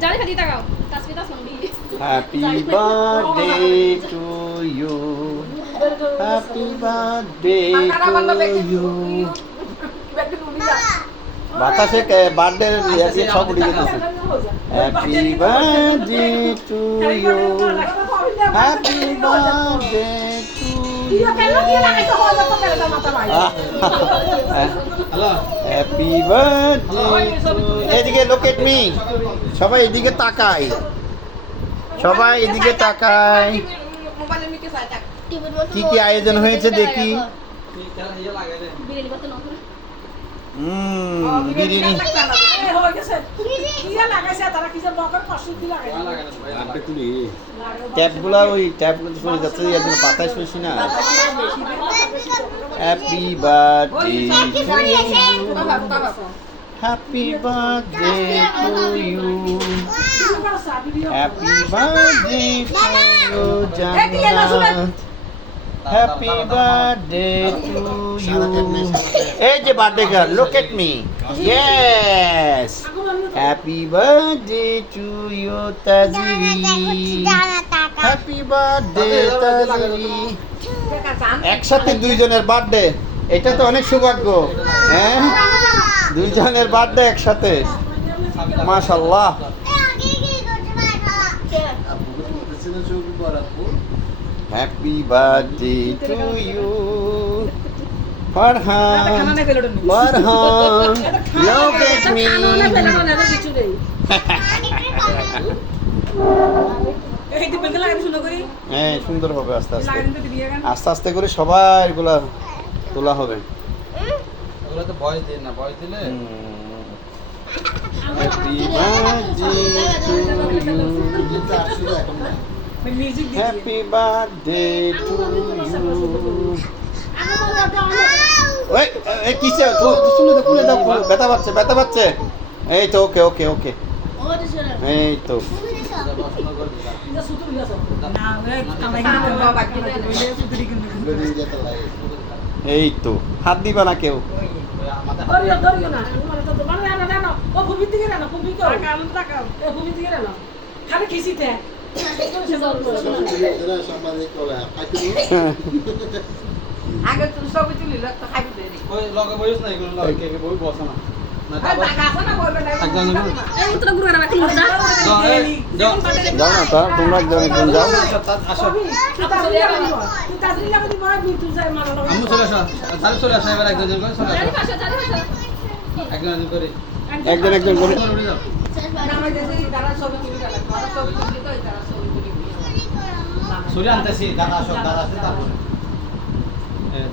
জানি খালি তাকাও তাসবিহ তাসমান দিই happy birthday to you happy birthday to you বাতাসে বার্থডে সব উড়ে যেতেছে happy birthday to you happy birthday to you happy birthday এদিকে লোক এট মি সবাই এদিকে তাকায় সবাই এদিকে তাকায় কি কি আয়োজন হয়েছে দেখি বিরিয়ানি ট্যাপগুলা ওই ট্যাপগুলো সরে যাচ্ছে এর জন্য পাতায় শুনছি না happy birthday happy birthday to you happy birthday to you Jannat happy birthday to you এই যে birthday girl look at me yes happy birthday to you Tajri happy birthday Tajri একসাথে দুইজনের বার্থডে এটা তো অনেক সৌভাগ্য হ্যাঁ দুইজনের বার্থডে একসাথে মাশাআল্লাহ happy birthday to you Farhan Farhan look at me হ্যাঁ সুন্দর হবে আস্তে আস্তে আস্তে আস্তে করে সবাই এগুলা তোলা হবে ওগুলো তো ভয়েস দিন না ভয়েস দিলে happy birthday to you happy birthday to you ওই এই কিসে শুনে তো খুলে দাও ব্যথা পাচ্ছে এই তো ওকে ওকে ওকে এই তো এই তো হাত দিবা না কেউ আগে তুমি সবই তুলি লোক তো খাবি দেরি ওই লগে বইস না এগুলো লগে কে বই বসা না যাও না তা তোমরা একজন যাও আসো আমি চলে আসো তাহলে চলে আসো এবার একজন করে চলে আসো একজন করে একজন করে সরে আনতেছি দাদা আসো দাদা আসে তারপরে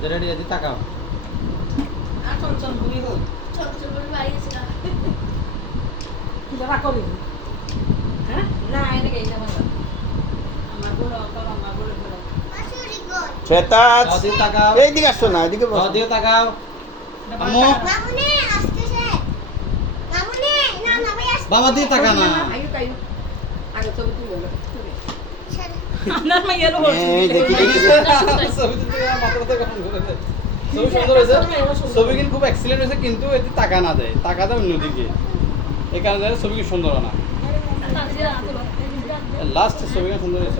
রেডি আছে তাকাও শ্বেতাজ দিকে তাকাও এইদিকে আসো না এদিকে বসো দিকে তাকাও আম্মু বাবা দিকে তাকা না এই দেখি ছবি সুন্দর হয়েছে ছবি কিন্তু খুব এক্সিলেন্ট হয়েছে কিন্তু এটি টাকা না দেয় টাকা দেয় অন্যদিকে এই কারণে ছবি কি সুন্দর না লাস্ট ছবি সুন্দর হয়েছে